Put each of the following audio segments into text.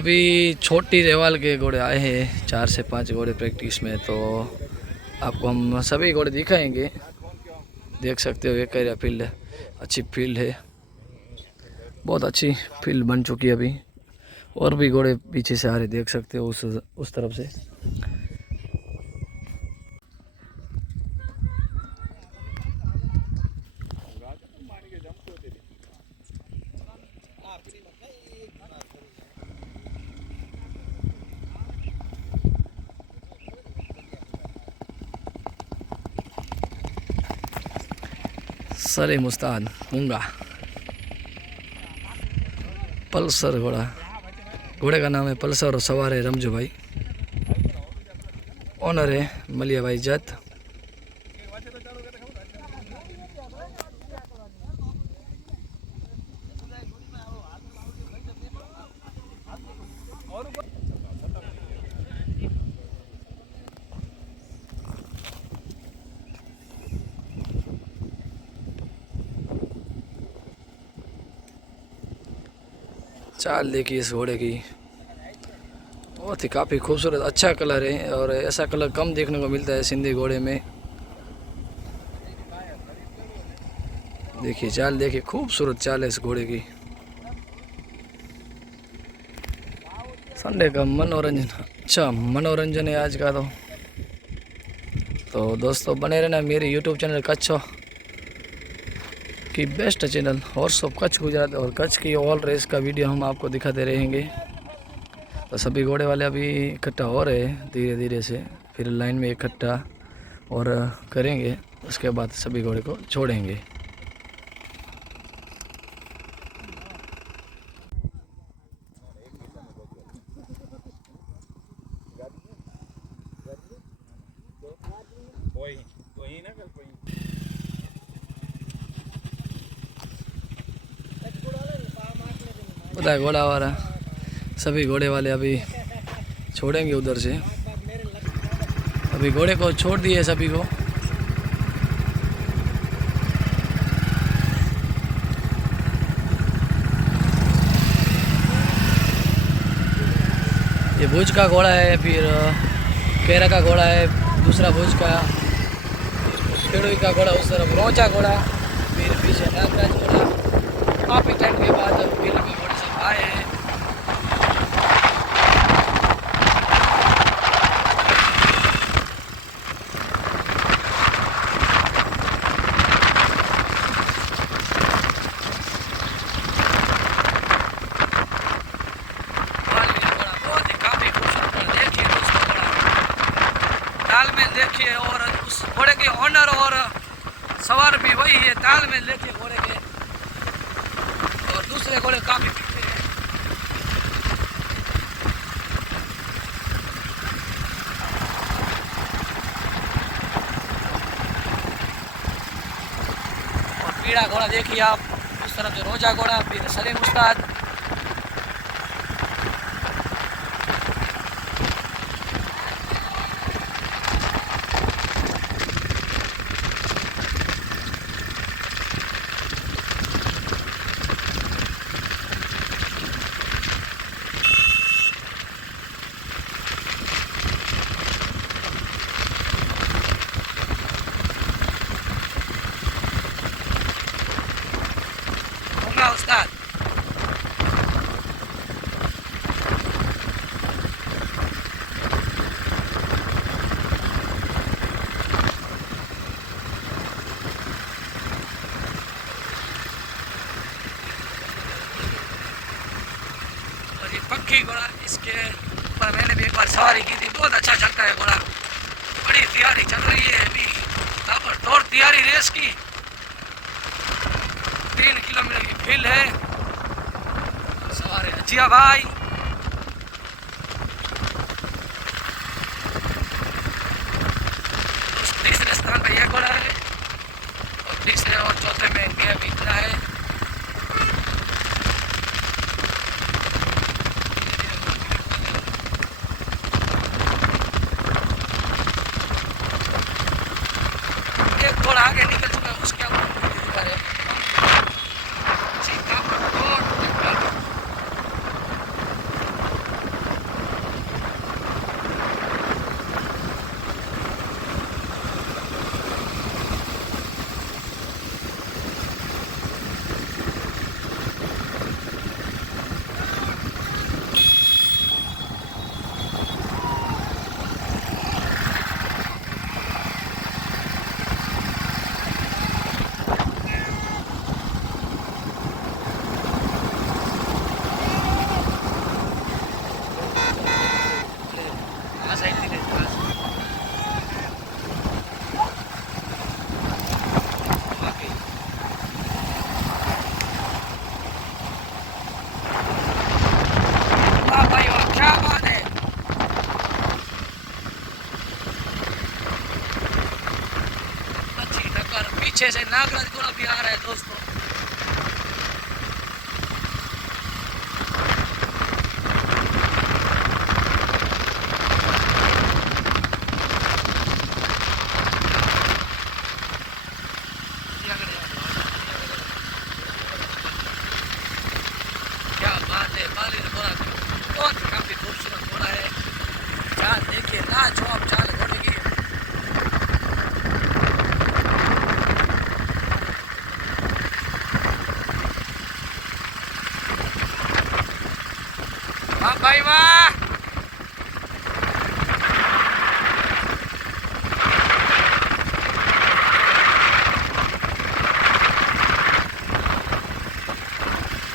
अभी छोटी रेवाल के घोड़े आए हैं, 4 से 5 घोड़े प्रैक्टिस में। तो आपको हम सभी घोड़े दिखाएंगे। देख सकते हो एक एरिया फील्ड है, अच्छी फील्ड है, बहुत अच्छी फील्ड बन चुकी है अभी। और भी घोड़े पीछे से आ रहे, देख सकते हो उस तरफ से। सरे मुस्ताद मूंगा पल्सर घोड़ा, घोड़े का नाम है पल्सर और सवार है रमजू भाई। ओनर है मलिया भाई जत। चाल देखिए इस घोड़े की, बहुत ही काफ़ी खूबसूरत अच्छा कलर है। और ऐसा कलर कम देखने को मिलता है सिंधी घोड़े में। देखिए चाल, देखिए खूबसूरत चाल है इस घोड़े की। संडे का मनोरंजन, अच्छा मनोरंजन है आज का। तो दोस्तों बने रहना मेरे यूट्यूब चैनल कच्छ की best channel horse of Kutch Gujarat, और कच्छ की ऑल रेस का वीडियो हम आपको दिखाते रहेंगे। तो सभी घोड़े वाले अभी इकट्ठा हो रहे हैं धीरे धीरे से, फिर लाइन में इकट्ठा और करेंगे, उसके बाद सभी घोड़े को छोड़ेंगे। पता है घोड़ा वाला, सभी घोड़े वाले अभी छोड़ेंगे उधर से। अभी घोड़े को छोड़ दिए सभी को। ये भुज का घोड़ा है, फिर केरा का घोड़ा है, दूसरा भुज का, खेड़ोई का घोड़ा उस तरफ, रोचा घोड़ा, फिर पीछे नागराज घोड़ा। काफ़ी टाइम के बाद फिर भी घोड़े सब आए हैं। तालमेल देखिए, और उस घोड़े के ऑनर और सवार भी वही है। तालमेल देखिए घोड़े के, और दूसरे घोड़े काफी पीछे हैं। और पीड़ा घोड़ा देखिए आप, उस तरफ जो रोजा घोड़ा, फिर सलीम उस्ताद। उस्ताद और ये पक्की घोड़ा, इसके ऊपर मैंने भी एक बार सवारी की थी, बहुत अच्छा चलता है घोड़ा। बड़ी तैयारी चल रही है अभी, ताबड़तोड़ तैयारी रेस की। 3 किलोमीटर की फील्ड है। सवारी जिया भाई, तीसरे स्थान पे यह घोड़ा है, और तीसरे और चौथे में इनके अभी इतना है। एक घोड़ा आगे निकल चुका है, उसके पीछे से नागराज घोड़ा भी आ रहा है दोस्तों। क्या बात है, बालीर घोड़ा बहुत काफी खूबसूरत घोड़ा है। चाल देखिए, लाजवाब चाल घोड़े की। वाह भाई वाह,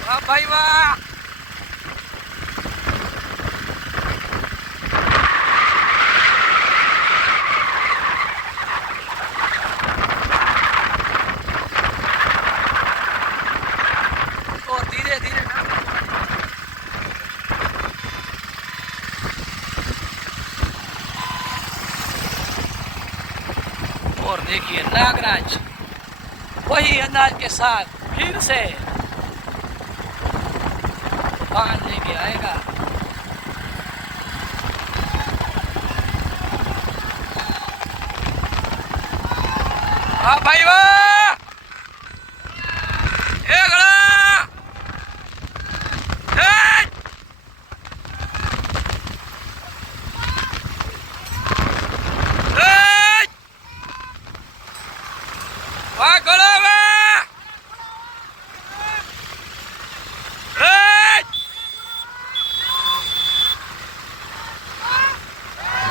वाह भाई वाह। और धीरे धीरे और देखिए नागराज वही अंदाज के साथ फिर से बांध लेके आएगा। वाह भाई वाह, ए घोड़ा, ए! ए! वाह घोड़ा वाह, ए!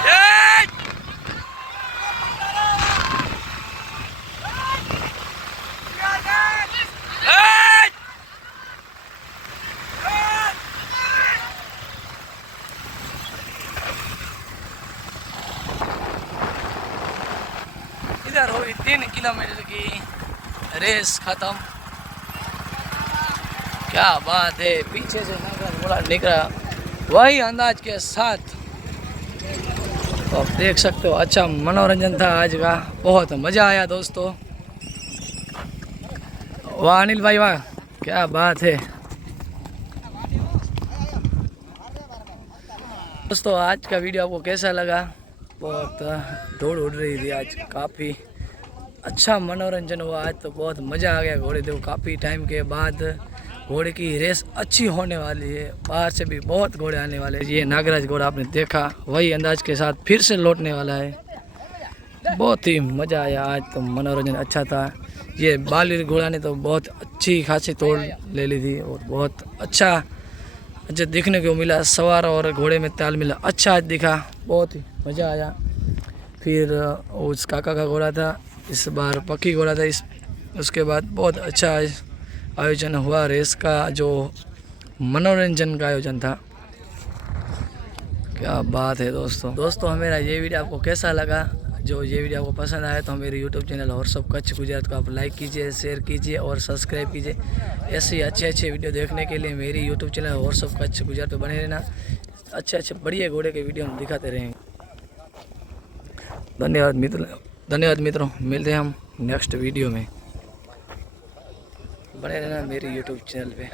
ए! ए! इधर हुई 3 किलोमीटर की रेस खत्म। क्या बात है, पीछे से नागराज घोड़ा निकला वही अंदाज के साथ। तो आप देख सकते हो, अच्छा मनोरंजन था आज का, बहुत मज़ा आया दोस्तों। वाह अनिल भाई वाह, क्या बात है दोस्तों। आज का वीडियो आपको कैसा लगा? बहुत दौड़ उड़ रही थी आज, काफ़ी अच्छा मनोरंजन हुआ आज, तो बहुत मज़ा आ गया। घोड़े देखो, काफ़ी टाइम के बाद घोड़े की रेस अच्छी होने वाली है। बाहर से भी बहुत घोड़े आने वाले हैं। ये नागराज घोड़ा आपने देखा, वही अंदाज के साथ फिर से लौटने वाला है। बहुत ही मज़ा आया आज, तो मनोरंजन अच्छा था। ये बालीर घोड़ा ने तो बहुत अच्छी खासी तोड़ ले ली थी और बहुत अच्छा देखने को मिला। सवार और घोड़े में ताल मिला, अच्छा दिखा, बहुत ही मज़ा आया। फिर उस काका का घोड़ा था, इस बार पक्की घोड़ा था। उसके बाद बहुत अच्छा आयोजन हुआ रेस का, जो मनोरंजन का आयोजन था। क्या बात है दोस्तों मेरा ये वीडियो आपको कैसा लगा? जो ये वीडियो आपको पसंद आया तो मेरे YouTube channel WhatsApp Kutch Gujarat को आप लाइक कीजिए, शेयर कीजिए और सब्सक्राइब कीजिए। ऐसे अच्छे वीडियो देखने के लिए मेरी YouTube channel WhatsApp Kutch Gujarat पर बने रहना। अच्छे बढ़िया घोड़े के वीडियो हम दिखाते रहेंगे। धन्यवाद मित्रों, मिलते हैं हम नेक्स्ट वीडियो में। बने रहना मेरी यूट्यूब चैनल पे।